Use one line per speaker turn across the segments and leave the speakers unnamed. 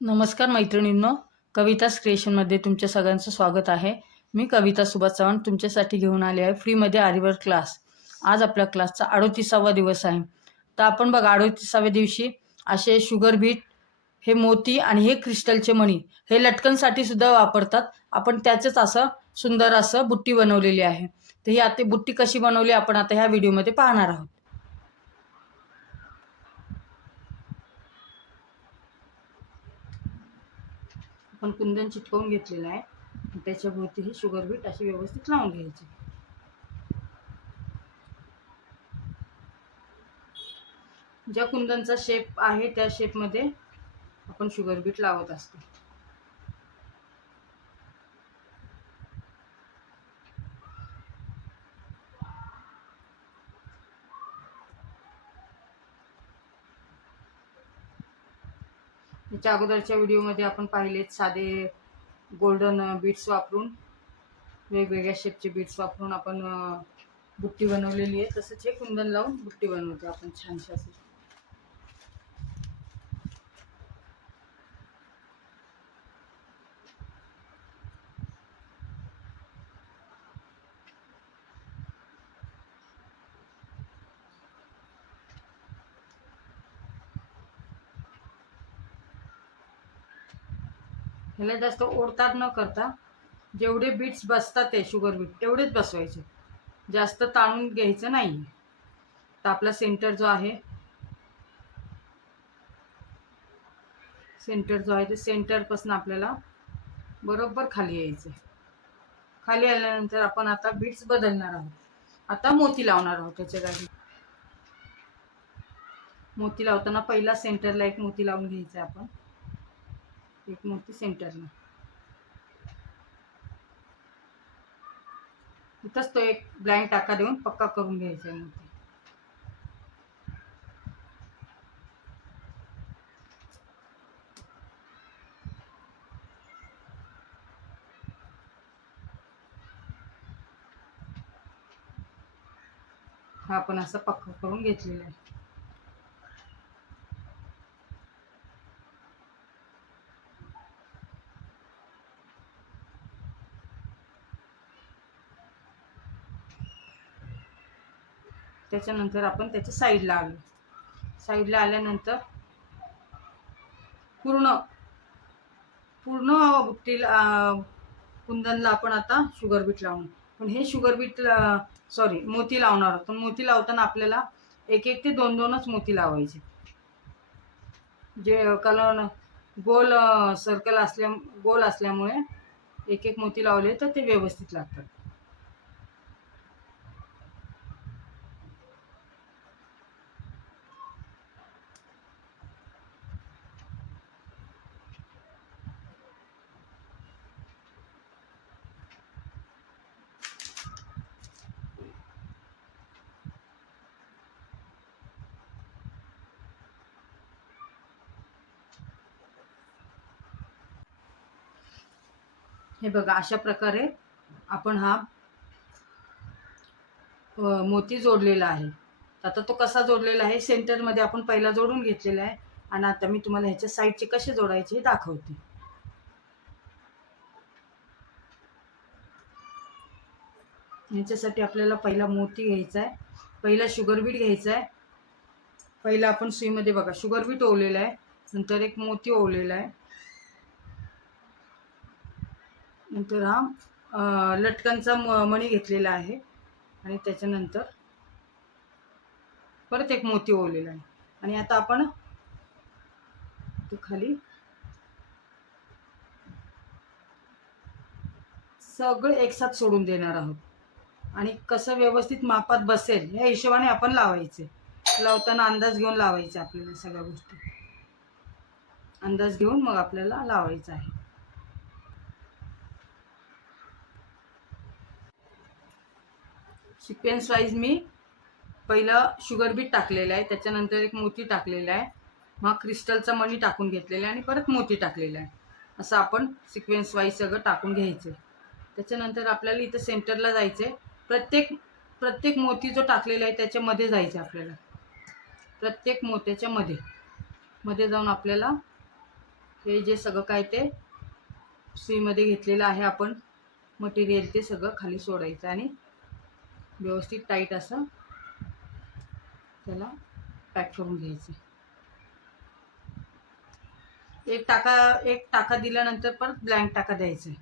नमस्कार मैत्रिणींनो कवितास क्रिएशनमध्ये तुमच्या सगळ्यांचं स्वागत आहे. मी कविता सुभाष चव्हाण तुमच्यासाठी घेऊन आले आहे फ्रीमध्ये आरीवर क्लास. आज आपल्या क्लासचा अडोतीसावा दिवस आहे. तर आपण बघा अडोतीसाव्या दिवशी असे शुगर बीट हे मोती आणि हे क्रिस्टलचे मणी हे लटकनसाठी सुद्धा वापरतात. आपण त्याचंच असं सुंदर असं बुट्टी बनवलेली आहे. तर ही आता बुट्टी कशी बनवली आपण आता ह्या व्हिडिओमध्ये पाहणार आहोत. आपण कुंदन चिटकवून घेतलेलं आहे. त्याच्याभोवती ही शुगर बीट अशी व्यवस्थित लावून घ्यायची. ज्या कुंदनचा शेप आहे त्या शेपमध्ये आपण शुगर बीट लावत असतो. याच्या अगोदरच्या व्हिडिओमध्ये आपण पाहिलेत साधे गोल्डन बीट्स वापरून. वेगवेगळ्या शेपचे बीट्स वापरून आपण बुट्टी बनवलेली आहे. तसंच हे कुंदन लावून बुट्टी बनवतो आपण छानशी अशी. ह्याला जास्त ओढतात न करता जेवढे बीट्स बसतात ते शुगर बीट तेवढेच बसवायचे. जास्त ताणून घ्यायचं नाही तर आपला सेंटर जो आहे सेंटर जो आहे ते सेंटरपासून आपल्याला बरोबर खाली यायचं खाली आल्यानंतर आपण आता बीट्स बदलणार आहोत. आता मोती लावणार आहोत त्याच्या जागी. मोती लावताना पहिला सेंटरला एक मोती लावून घ्यायचा आहे आपण. एक मोती सेंटरला इथंच तो एक ब्लँक टाका देऊन पक्का करून घ्यायचा आहे मोती हा आपण असं पक्का करून घेतलेला आहे. त्याच्यानंतर आपण त्याच्या साईडला आलो. साईडला आल्यानंतर पूर्ण पूर्ण बुट्टीला कुंदनला आपण आता शुगर बीट लावणार. पण हे शुगर बीट सॉरी मोती लावणार आहोत. पण मोती लावताना आपल्याला एक एक ते दोन दोनच मोती लावायचे. जे कलर गोल सर्कल असल्या गोल असल्यामुळे एक एक मोती लावले तर ते व्यवस्थित लागतात. हे बघा अशा प्रकारे आपण हा मोती जोडलेला आहे. आता तो कसा जोडलेला आहे सेंटरमध्ये आपण पहिला जोडून घेतलेला आहे आणि आता मी तुम्हाला ह्याच्या साईडचे कसे जोडायचे हे दाखवते. ह्याच्यासाठी आपल्याला पहिला मोती घ्यायचा आहे पहिला शुगर बीट घ्यायचा आहे. पहिला आपण सुईमध्ये बघा शुगर बीट ओवलेला आहे नंतर एक मोती ओवलेला आहे. नंतर हा लटकनचा म मणी घेतलेला आहे. आणि त्याच्यानंतर परत एक मोती ओवलेला आहे. आणि आता आपण तो खाली सगळं एकसाथ सोडून देणार आहोत. आणि कसं व्यवस्थित मापात बसेल या हिशोबाने आपण लावायचे. लावताना अंदाज घेऊन लावायचे आपल्याला सगळ्या गोष्टी. अंदाज घेऊन मग आपल्याला लावायचं आहे. सिक्वेन्स वाईज मी पहिलं शुगर बीट टाकलेलं आहे त्याच्यानंतर एक मोती टाकलेला आहे मग क्रिस्टलचा मणी टाकून घेतलेला आहे आणि परत मोती टाकलेला आहे. असं आपण सिक्वेन्स वाईज सगळं टाकून घ्यायचं. त्याच्यानंतर आपल्याला इथं सेंटरला जायचं आहे प्रत्येक प्रत्येक मोती जो टाकलेला आहे त्याच्यामध्ये जायचं आहे आपल्याला. प्रत्येक मोत्याच्या मध्ये. मध्ये जाऊन आपल्याला हे जे सगळं काय ते सुईमध्ये घेतलेलं आहे आपण मटेरियल ते सगळं खाली सोडायचं आणि व्यवस्थित टाईट असं. त्याला पॅक करून घ्यायचं. एक टाका एक टाका दिल्यानंतर परत ब्लँक टाका द्यायचा. आहे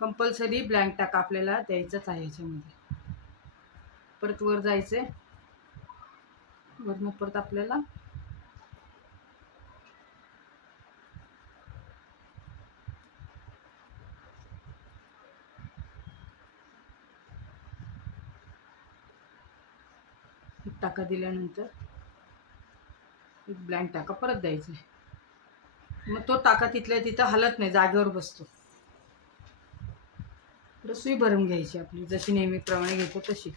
कंपल्सरी ब्लँक टाका आपल्याला द्यायचाच आहे याच्यामध्ये. परत वर जायचं. आहे वरनं परत आपल्याला टाका दिल्यानंतर एक ब्लँक टाका परत द्यायचा आहे. मग तो टाका तिथल्या तिथं हलत नाही जागेवर बसतो. रसोई भरून घ्यायची आपली जशी नेहमीप्रमाणे घेतो तशी.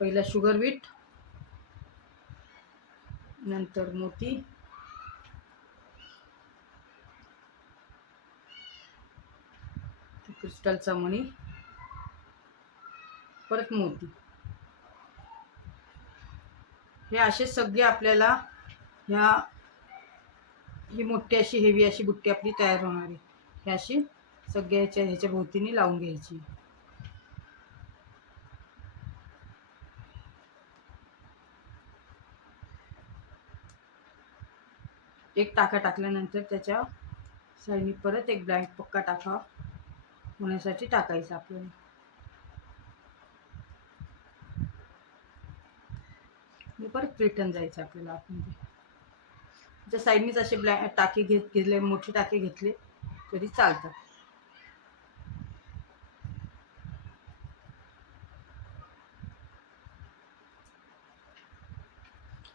पहिला शुगर बीट नंतर मोती. क्रिस्टलचा मणी परत मोती. हे असे सगळे आपल्याला ह्या ही मोठी अशी हेवी अशी बुट्टी आपली तयार होणार आहे. हे अशी सगळ्याच्या ह्याच्या भोवतीने लावून घ्यायची. एक टाका टाकल्यानंतर त्याच्या साईडने परत एक ब्लँक पक्का टाका होण्यासाठी टाकायचा आपल्याला. परत रिटर्न जायचं आपल्याला आतमध्ये. जर साईडनीच असे ब्लॅ टाके घेत घेतले मोठे टाके घेतले तरी चालतात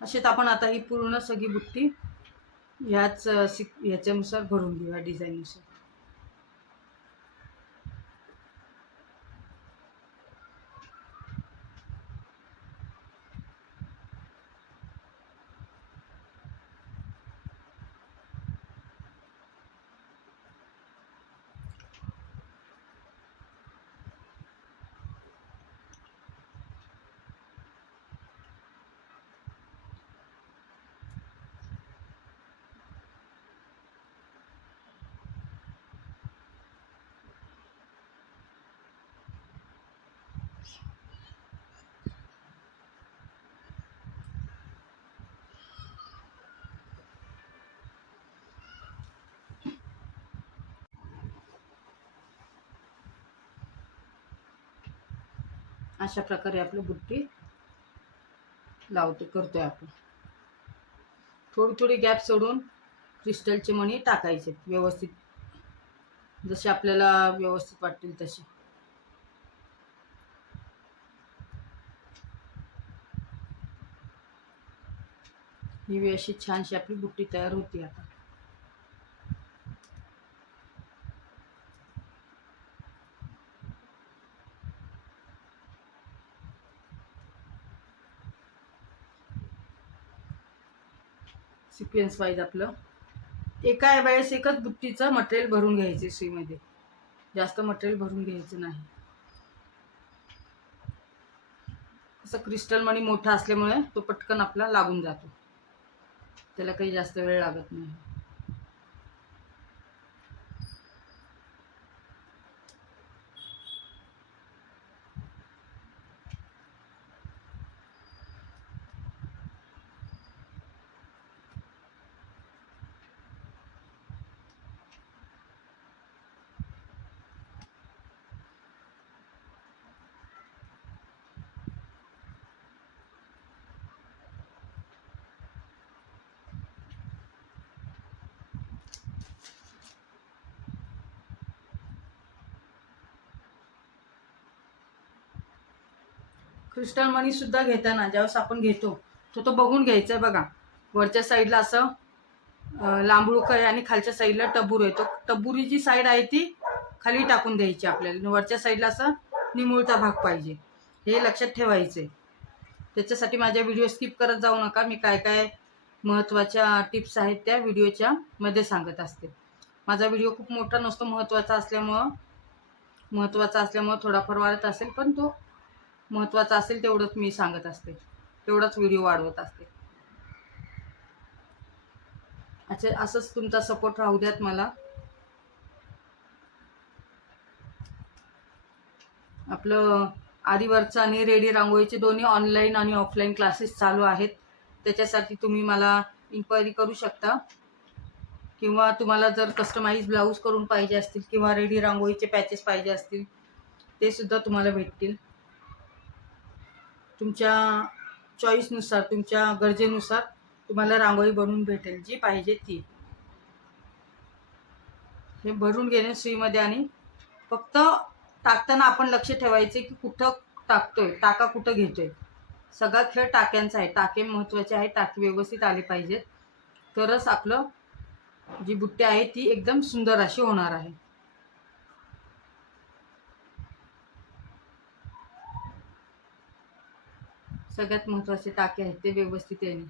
असेच आपण आता ही पूर्ण सगळी बुट्टी ह्याच सिक ह्याच्यानुसार भरून घेऊया डिझाईननुसार अशा प्रकारे आपली बुट्टी लावतो करतोय आपण. थोडी थोडी गॅप सोडून क्रिस्टलचे मणी टाकायचे व्यवस्थित. जसे आपल्याला व्यवस्थित वाटतील तसे. ही अशी छानशी आपली बुट्टी तयार होती आता. सिक्वेन्स वाईज आपलं. एका वेळेस एकच बुट्टीचं मटेरियल भरून घ्यायचे सुईमध्ये जास्त मटेरियल भरून घ्यायचं नाही. असं क्रिस्टल मणी मोठा असल्यामुळे तो पटकन आपला लागून जातो. त्याला काही जास्त वेळ लागत नाही. क्रिस्टल मनी सुद्धा घेताना ज्यावेळेस आपण घेतो तो तो बघून घ्यायचा आहे बघा. वरच्या साईडला असं लांबळूक आहे आणि खालच्या साईडला टबूर आहे. तो टबुरी जी साईड आहे ती खाली टाकून द्यायची आपल्याला. वरच्या साईडला असं निमुळता भाग पाहिजे. हे लक्षात ठेवायचं आहे. त्याच्यासाठी माझ्या व्हिडिओ स्किप करत जाऊ नका. मी काय काय महत्त्वाच्या टिप्स आहेत त्या व्हिडिओच्या मध्ये सांगत असते. माझा व्हिडिओ खूप मोठा नसतो महत्त्वाचा असल्यामुळं महत्त्वाचा असल्यामुळं थोडाफार वाढत असेल पण तो महत्त्वाचं असेल तेवढंच मी सांगत असते. तेवढाच व्हिडिओ वाढवत असते. अच्छा असंच तुमचा सपोर्ट राहू द्यात मला. आपलं आदिवरचं आणि रेडी रांगोळीचे दोन्ही ऑनलाईन आणि ऑफलाईन क्लासेस चालू आहेत. त्याच्यासाठी तुम्ही मला इन्क्वायरी करू शकता. किंवा तुम्हाला जर कस्टमाइज ब्लाऊज करून पाहिजे असतील किंवा रेडी रांगोळीचे पॅचेस पाहिजे असतील ते सुद्धा तुम्हाला भेटतील. तुमच्या चॉईसनुसार तुमच्या गरजेनुसार तुम्हाला रांगोळी बनवून भेटेल जी पाहिजे ती. हे भरून घेणे सुईमध्ये आणि फक्त टाकताना आपण लक्ष ठेवायचे की कुठं टाकतोय टाका कुठं घेतोय. सगळा खेळ टाक्यांचा आहे टाके महत्त्वाचे आहे टाके व्यवस्थित आले पाहिजेत. तरच आपलं जी बुट्टी आहे ती एकदम सुंदर अशी होणार आहे. सगळ्यात महत्त्वाचे टाके आहेत ते व्यवस्थित येणे.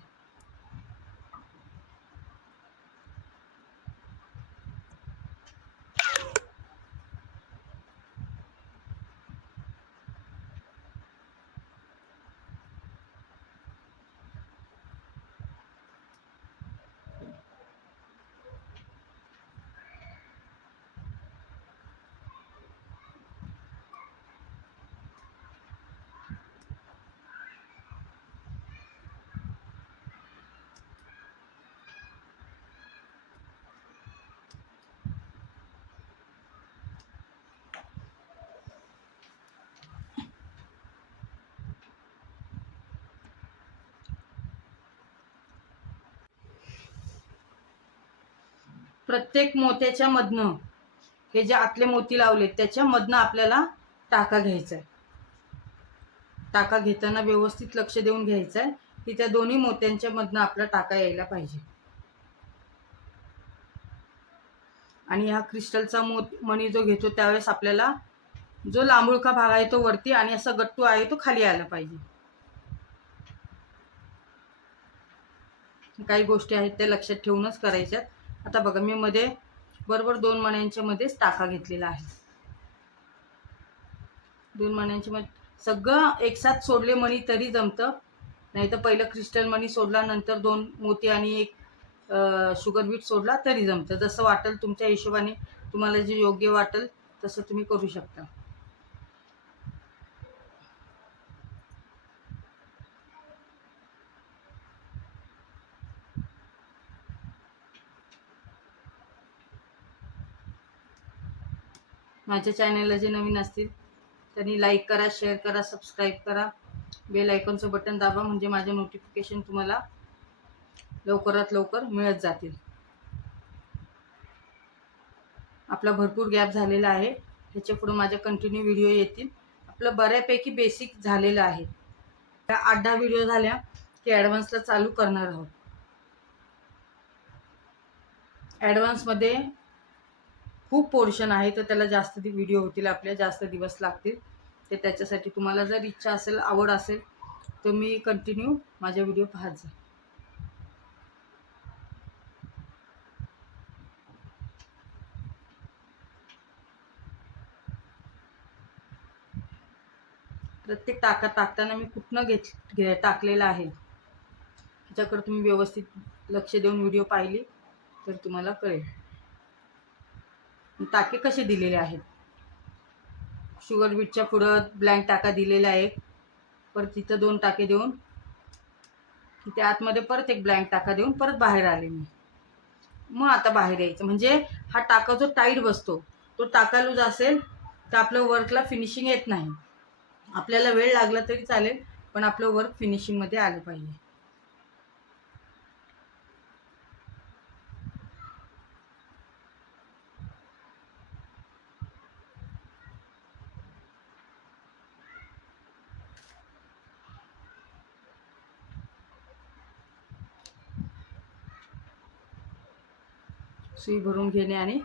प्रत्येक मोत्याच्या मधनं हे जे आतले मोती लावलेत त्याच्या मधनं आपल्याला टाका घ्यायचा आहे टाका घेताना व्यवस्थित लक्ष देऊन घ्यायचं आहे की त्या दोन्ही मोत्यांच्या मधनं आपला टाका यायला पाहिजे. आणि हा क्रिस्टलचा मोत मणी जो घेतो त्यावेळेस आपल्याला जो लांबुळका भाग आहे तो वरती आणि असा गट्टू आहे तो खाली आला पाहिजे. काही गोष्टी आहेत त्या लक्षात ठेवूनच करायच्यात. आता बघा मी मध्ये बरोबर दोन मण्यांच्या मध्येच टाका घेतलेला आहे. दोन मण्यांच्या मध्ये सगळं एकसाथ सोडले मणी तरी जमतं. नाही तर पहिलं क्रिस्टल मणी सोडला नंतर दोन मोती आणि एक शुगर बीट सोडला तरी जमतं. जसं वाटेल तुमच्या हिशोबाने तुम्हाला जे योग्य वाटेल तसं तुम्ही करू शकता. माझ्या चॅनलला जे नवीन असतील त्यांनी लाईक करा शेअर करा सबस्क्राईब करा. बेल आयकॉनचं बटन दाबा म्हणजे माझे नोटिफिकेशन तुम्हाला लवकरात लवकर मिळत जातील. आपला भरपूर गॅप झालेला आहे. ह्याच्या पुढे माझ्या कंटिन्यू व्हिडिओ येतील. आपलं बऱ्यापैकी बेसिक झालेलं आहे. त्या आठ दहा व्हिडिओ झाल्या की ॲडव्हान्सला चालू करणार आहोत. ॲडव्हान्समध्ये खूप पोर्शन आहे तर त्याला जास्त व्हिडिओ होतील आपल्या जास्त दिवस लागतील. ते त्याच्यासाठी तुम्हाला जर इच्छा असेल आवड असेल तर मी कंटिन्यू माझ्या व्हिडिओ पाहत जा. प्रत्येक टाका टाकताना मी कुठनं घेत घे टाकलेलं आहे? त्याच्याकडे तुम्ही व्यवस्थित लक्ष देऊन व्हिडिओ पाहिली तर तुम्हाला कळेल. टाके कसे दिलेले आहेत? शुगर बीटच्या पुढं ब्लँक टाका दिलेला आहे. परत तिथं दोन टाके देऊन तिथे आतमध्ये परत एक ब्लँक टाका देऊन परत बाहेर आले मी. मग आता बाहेर यायचं. म्हणजे हा टाका जो टाईट बसतो तो टाका लूज असेल तर आपलं वर्कला फिनिशिंग येत नाही. आपल्याला वेळ लागला तरी चालेल पण आपलं वर्क फिनिशिंगमध्ये आलं पाहिजे. सुई भरून घेणे आणि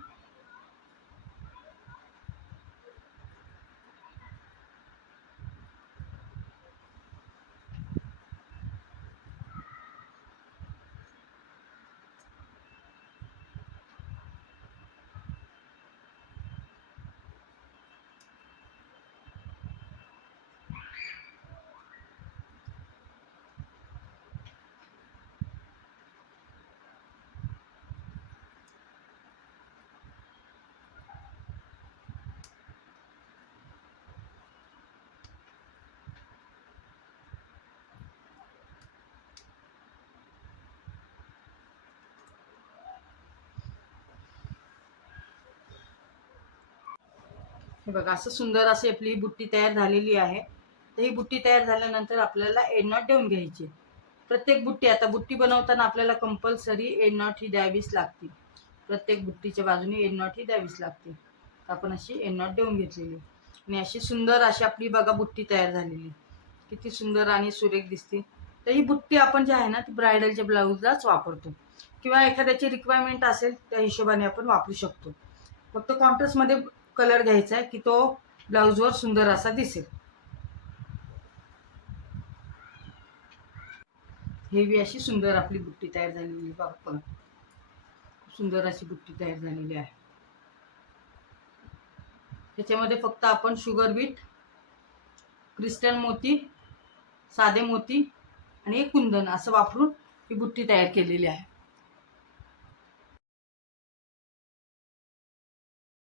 हे बघा असं सुंदर अशी आपली बुट्टी तयार झालेली आहे. तर ही बुट्टी तयार झाल्यानंतर आपल्याला एडनॉट देऊन घ्यायची. प्रत्येक बुट्टी आता बुट्टी बनवताना आपल्याला कंपल्सरी एडनॉट ही द्यावीच लागते प्रत्येक बुट्टीच्या बाजूने एडनॉट ही द्यावीच लागते आपण अशी एडनॉट देऊन घेतलेली. आणि अशी सुंदर अशी आपली बघा बुट्टी तयार झालेली. किती सुंदर आणि सुरेख दिसते. तर ही बुट्टी आपण जी आहे ना ती ब्रायडलच्या ब्लाऊजलाच वापरतो. किंवा एखाद्याची रिक्वायरमेंट असेल त्या हिशोबाने आपण वापरू शकतो. फक्त कॉन्ट्रास्टमध्ये कलर घ्यायचा आहे की तो ब्लाऊजवर सुंदर असा दिसेल. हेवी अशी सुंदर आपली बुट्टी तयार झालेली आहे. सुंदर अशी बुट्टी तयार झालेली आहे. त्याच्यामध्ये फक्त आपण शुगर बीट क्रिस्टल मोती साधे मोती आणि एक कुंदन असं वापरून ही बुट्टी तयार केलेली आहे.